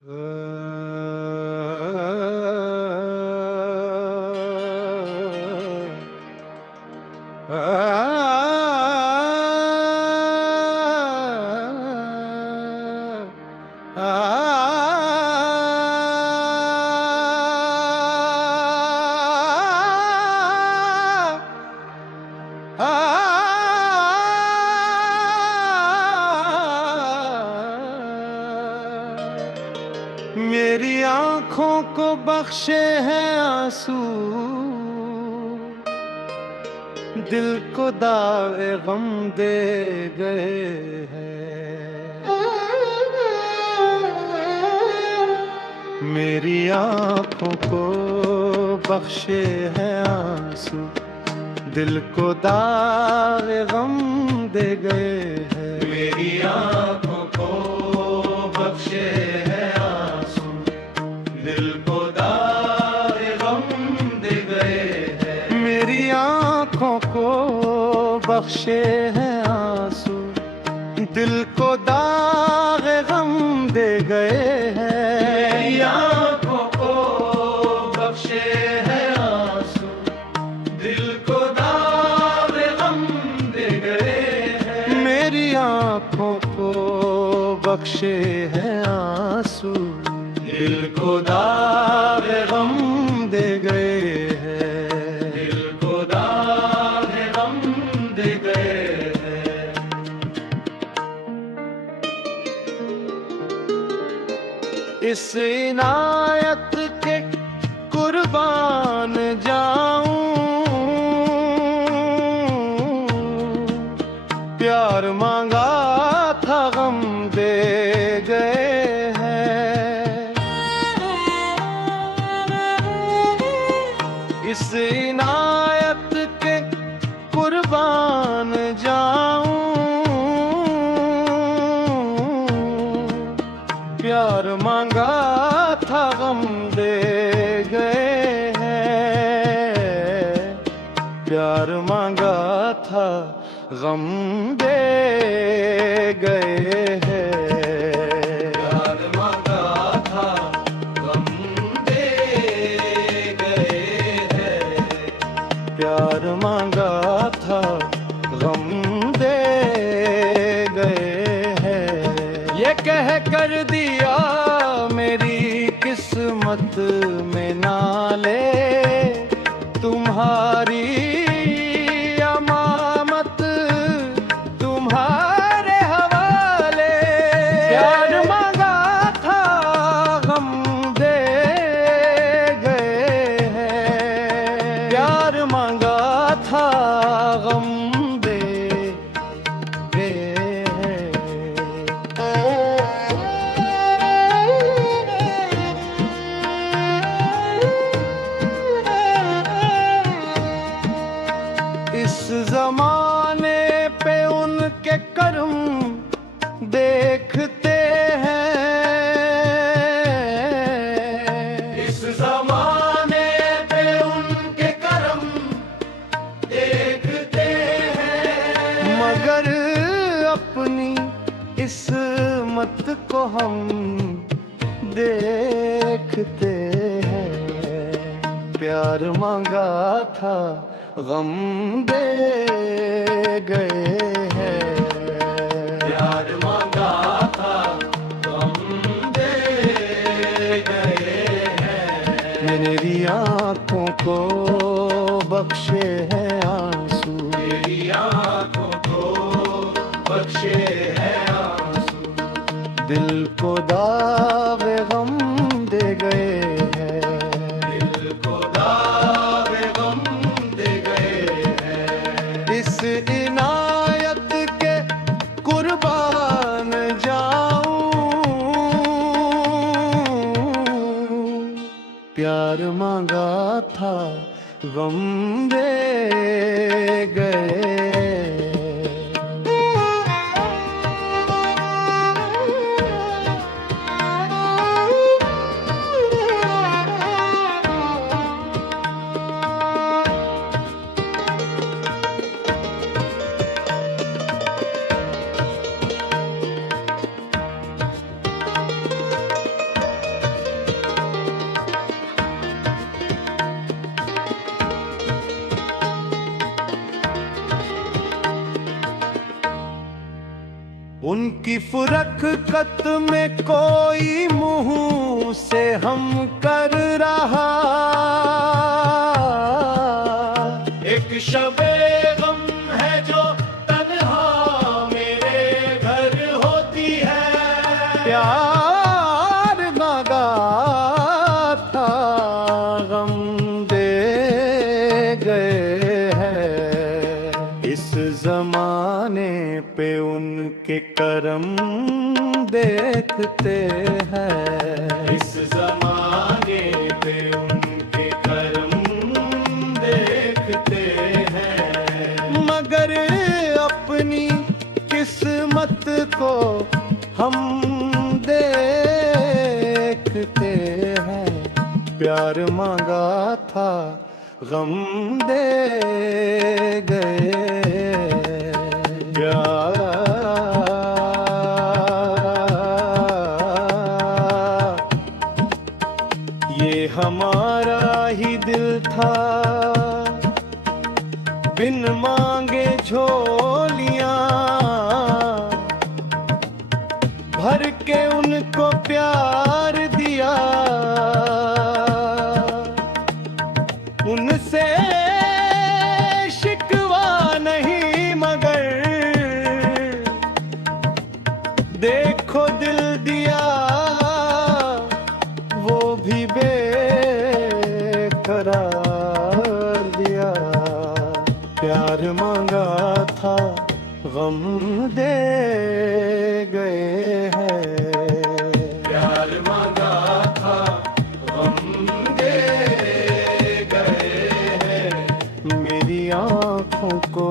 मेरी आंखों को बख्शे हैं आंसू, दिल को दावे गम दे गए हैं। मेरी आंखों को बख्शे हैं आंसू, दिल को दावे गम दे गए हैं। मेरी आंखों को बख्शे हैं आंसू, दिल को दावे गम दे गए हैं। मेरी आंखों को बख्शे हैं आंसू, दिल को दागे गम दे गए हैं। मेरी आंखों को बख्शे हैं आंसू, दिल को दागे गम दे गए हैं। मेरी आंखों को बख्शे हैं आंसू, दिल को दागे गम दे गए हैं। दिल को दागे गम दे गए हैं। इस इनायत के कुर्बान जाऊं, प्यार मांगा था गम दे गए हैं। इस इनायत के कुर्बान जाऊं, प्यार मांगा था गम दे गए हैं। प्यार मांगा था गम दे गए हैं। प्यार मांगा था गम दे गए हैं। प्यार मांगा था गम दे गए हैं। ये कह कर दिया मेरी किस्मत में ना ले, तुम्हारी अमामत तुम्हारे हवाले। प्यार मांगा था गम दे गए हैं। प्यार मांगा था गम दे गए हैं। इस जमाने पे उनके कर्म देखते हैं। इस जमाने पे उनके कर्म देखते हैं, मगर अपनी इस्मत को हम देखते हैं। प्यार मांगा था गम दे गए हैं। प्यार मांगा था गम दे गए हैं। मेरी आंखों को बख्शे हैं आंसू, मेरी आंखों को बख्शे हैं आंसू, दिल को दावे गम दे गए हैं। दिल को दावे गम दे गए हैं। इस इनायत के कुर्बान जाऊं, प्यार मांगा था गम दे गए। उनकी फुरकत में कोई मुंह से हम कर रहा। एक शबे गम है जो तन्हा मेरे घर होती है। प्यार मांगा था गम दे गए हैं। इस जमाने पे उनके करम देखते हैं। इस जमाने पे उनके करम देखते हैं। मगर अपनी किस्मत को हम देखते हैं। प्यार मांगा था गम दे गए। प्यार ये हमारा ही दिल था। बिन मांगे झोलियां भर के उनको प्यार दिया। उनसे शिकवा नहीं मगर देखो दिल दिया वो भी बेकरार दिया। प्यार मांगा था गम दे गए हैं। प्यार मांगा था गम दे गए हैं। मेरी आँखों को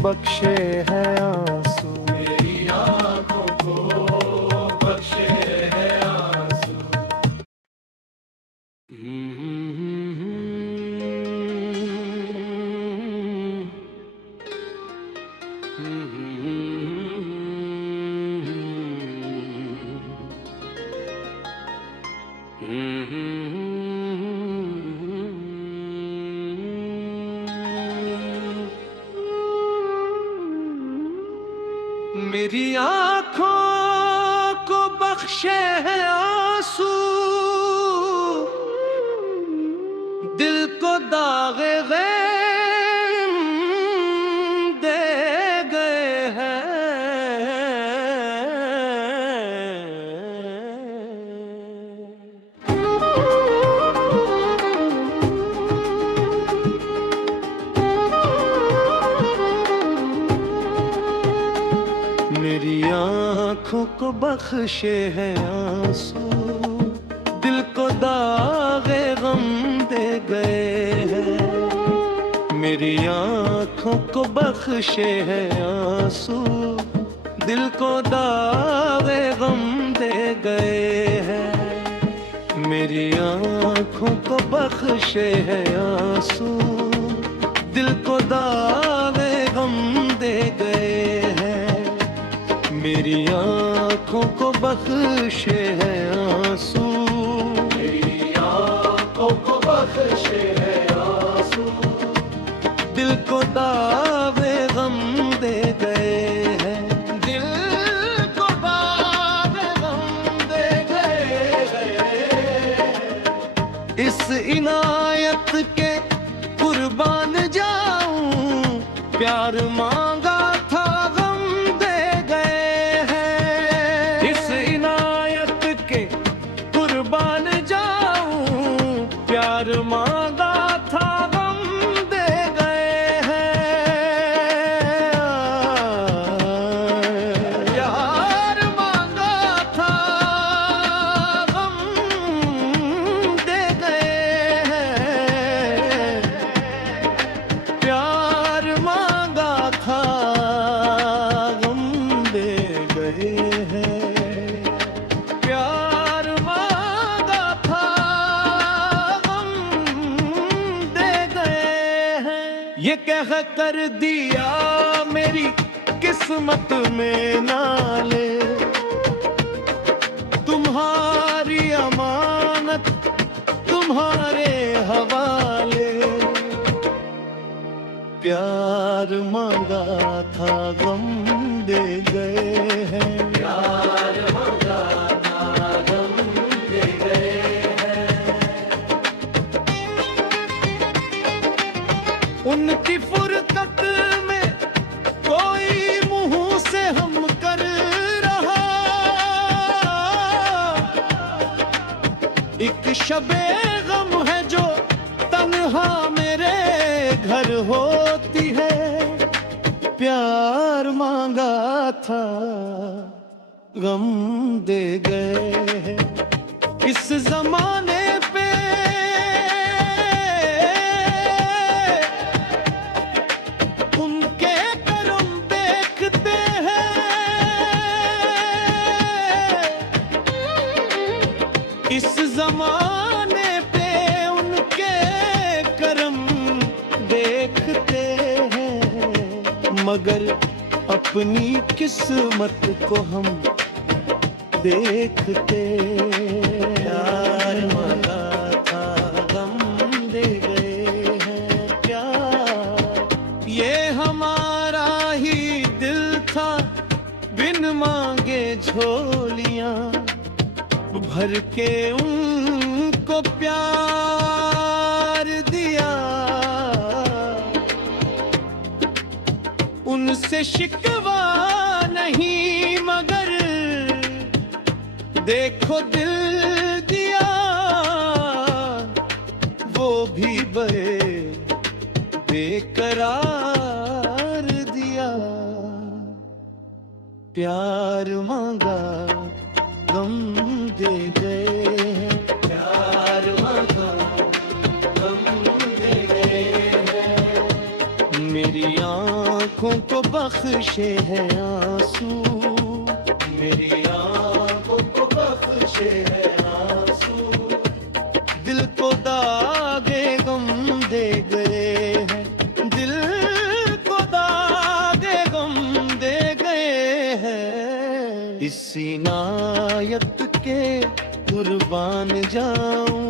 बख्शे हैं आंसू। मेरी आँखों को बख्शे हैं आंसू। मेरी आँखों को बख्शे हैं आंसू। दिल को दागे गम दे गए हैं। मेरी आँखों को बख्शे हैं आंसू। दिल को दागे गम दे गए हैं। मेरी आँखों को बख्शे हैं आंसू। दिल को दागे गम दे गए हैं। मेरी आँखों को बख्शे हैं आंसू। दिल को दागे गम दे गए हैं। मेरी आँखों को बख्शे हैं आंसू। मेरी आँखों को बख्शे हैं आंसू। दिल को दावे गम दे गए हैं। दिल को दावे गम दे गए। इस इनायत के कुर्बान जाऊं। प्यार मांगा था गम दे गए हैं। इस इनायत के कुर्बान जाऊं। प्यार मांगा था गम दे गए हैं। प्यार मांगा था गम दे गए हैं। प्यार मांगा था गम दे गए हैं। प्यार मांगा था गम दे गए हैं। ये कह कर दिया मेरी किस्मत में नाले। तुम्हारी अमानत तुम्हारे हवाले। प्यार मांगा था गम दे गए हैं। एक शबे गम है जो तन्हा मेरे घर होती है। प्यार मांगा था गम दे गए। इस जमाने पे उनके कर्म देखते हैं, इस जमाने पे उनके कर्म देखते हैं, मगर अपनी किस्मत को हम देखते। प्यार मांगा था गम दे गए हैं। प्यार ये हमारा ही दिल था, बिन मांगे झोलियां भर के उनको प्यार दिया। उनसे शिकवा नहीं मगर देखो दिल दिया, वो भी बेकरार दिया। प्यार मांगा गम दे गए हैं। प्यार मांगा गम दे गए हैं। मेरी आंखों को बख्शे हैं आंसू, मेरी आंखों को बख्शे हैं आंसू। दिल को दागे गम दे गए हैं, दिल को दागे गम दे गए हैं। इस इनायत के कुर्बान जाऊं,